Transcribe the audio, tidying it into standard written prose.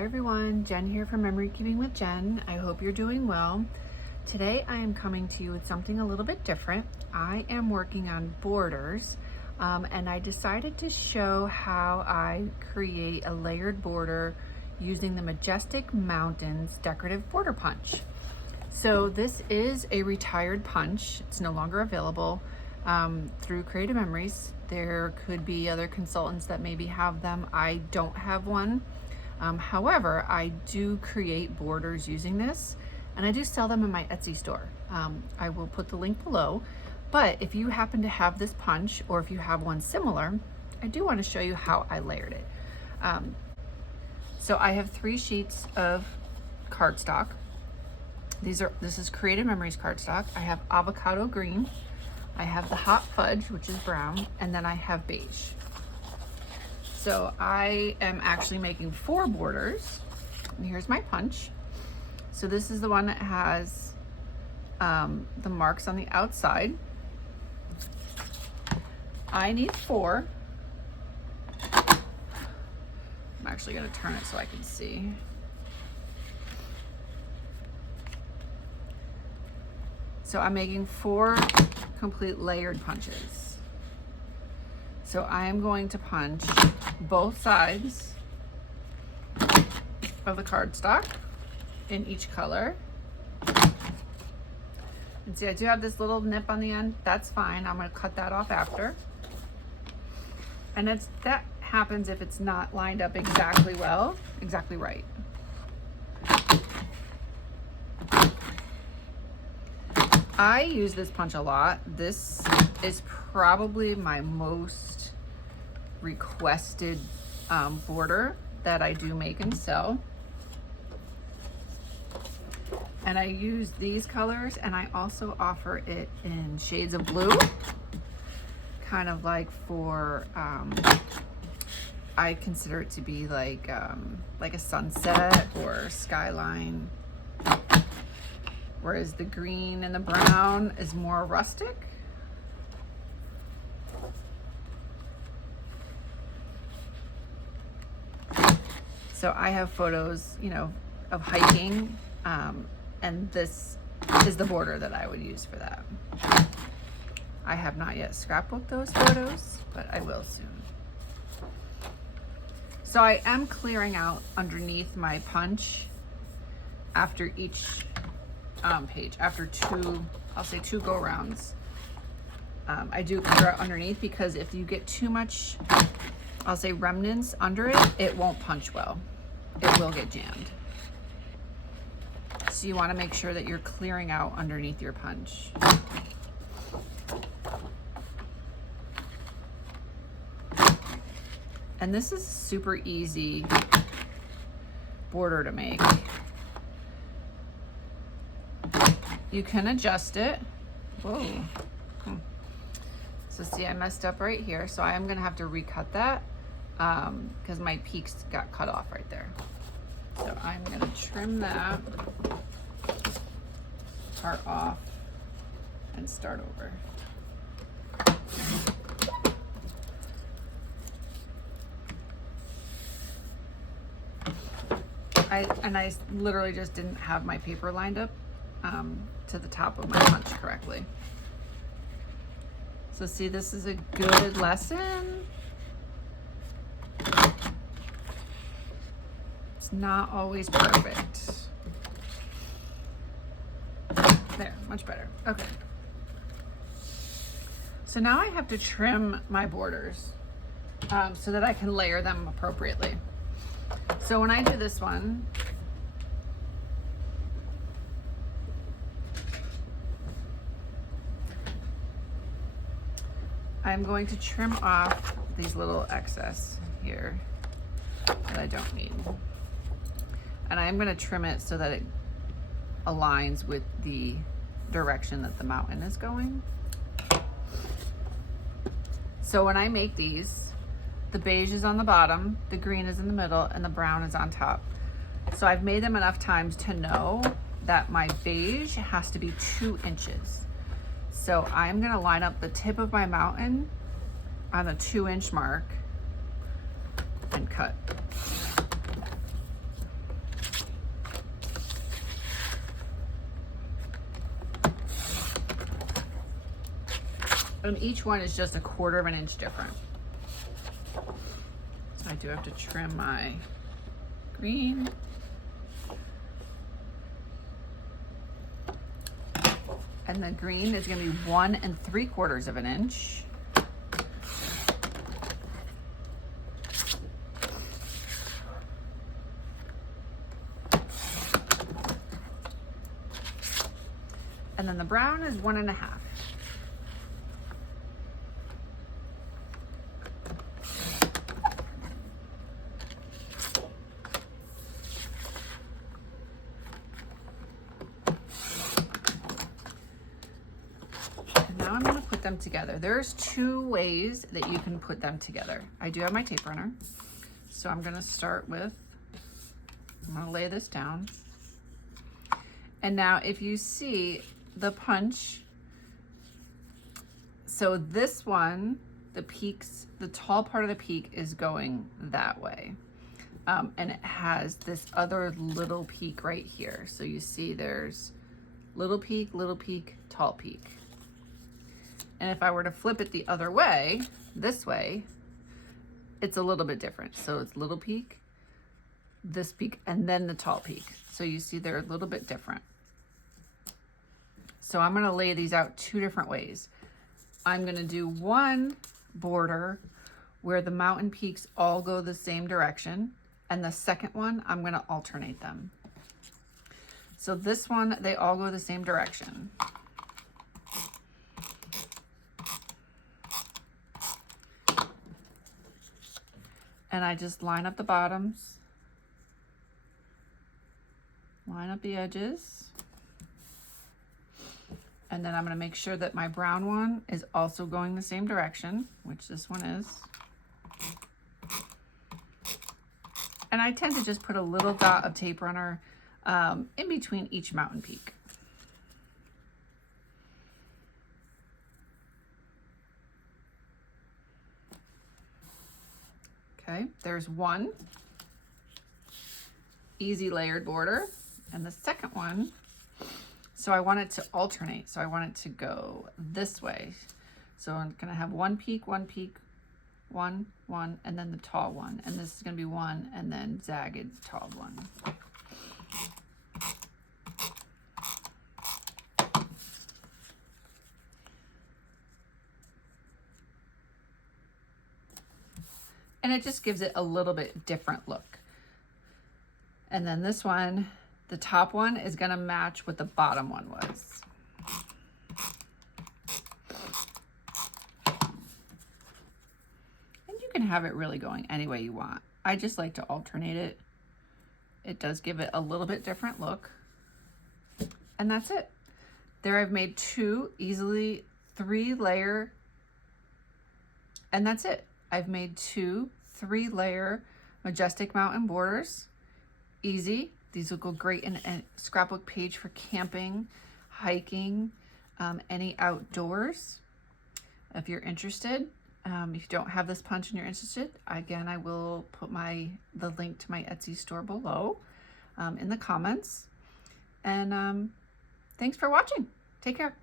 Hi everyone, Jen here from Memory Keeping with Jen. I hope you're doing well. Today I am coming to you with something a little bit different. I am working on borders and I decided to show how I create a layered border using the Majestic Mountains decorative border punch. So this is a retired punch. It's no longer available through Creative Memories. There could be other consultants that maybe have them. I don't have one. However, I do create borders using this, and I do sell them in my Etsy store. I will put the link below, but if you happen to have this punch, or if you have one similar, I do want to show you how I layered it. So I have 3 sheets of cardstock. This is Creative Memories cardstock. I have avocado green, I have the hot fudge, which is brown, and then I have beige. So I am actually making 4 borders, and here's my punch. So this is the one that has the marks on the outside. I need 4. I'm actually going to turn it so I can see. So I'm making 4 complete layered punches. So I am going to punch both sides of the cardstock in each color. And see, I do have this little nip on the end. That's fine. I'm going to cut that off after. And that happens if it's not lined up exactly right. I use this punch a lot. This is probably my most requested border that I do make and sell. And I use these colors, and I also offer it in shades of blue, kind of like for, I consider it to be like a sunset or skyline. Whereas the green and the brown is more rustic. So I have photos, of hiking, and this is the border that I would use for that. I have not yet scrapbooked those photos, but I will soon. So I am clearing out underneath my punch after each page, after 2, I'll say 2 go rounds. I do clear out underneath because if you get too much, I'll say remnants under it, it won't punch well. It will get jammed. So you want to make sure that you're clearing out underneath your punch. And this is a super easy border to make. You can adjust it. Whoa. So see, I messed up right here. So I am gonna have to recut that because my peaks got cut off right there. So I'm gonna trim that part off and start over. I literally just didn't have my paper lined up to the top of my punch correctly. So see, this is a good lesson. It's not always perfect. There, much better. Okay. So now I have to trim my borders so that I can layer them appropriately. So when I do this one, I'm going to trim off these little excess here that I don't need. And I'm going to trim it so that it aligns with the direction that the mountain is going. So when I make these, the beige is on the bottom, the green is in the middle, and the brown is on top. So I've made them enough times to know that my beige has to be 2 inches. So I'm gonna line up the tip of my mountain on the 2-inch mark and cut. And each one is just 1/4 of an inch different. So I do have to trim my green. And the green is gonna be 1 3/4 of an inch. And then the brown is 1 1/2. Now I'm going to put them together. There's 2 ways that you can put them together. I do have my tape runner. So I'm going to start with, I'm going to lay this down. And now if you see the punch, so this one, the peaks, the tall part of the peak is going that way. And it has this other little peak right here. So you see there's little peak, tall peak. And if I were to flip it the other way, this way, it's a little bit different. So it's little peak, this peak, and then the tall peak. So you see they're a little bit different. So I'm gonna lay these out 2 different ways. I'm gonna do one border where the mountain peaks all go the same direction, and the second one, I'm gonna alternate them. So this one, they all go the same direction. And I just line up the bottoms, line up the edges, and then I'm going to make sure that my brown one is also going the same direction, which this one is. And I tend to just put a little dot of tape runner in between each mountain peak. Okay, there's one easy layered border, and the second one, so I want it to alternate. So I want it to go this way. So I'm gonna have one peak, one, and then the tall one. And this is gonna be one, and then zagged tall one. And it just gives it a little bit different look. And then this one, the top one is gonna match what the bottom one was. And you can have it really going any way you want. I just like to alternate it. It does give it a little bit different look. And that's it. There I've made 2 easily 3-layer, and that's it. I've made 2 3-layer Majestic Mountain borders. Easy. These will go great in a scrapbook page for camping, hiking, any outdoors. If you're interested, if you don't have this punch and you're interested, again, I will put the link to my Etsy store below in the comments. And thanks for watching. Take care.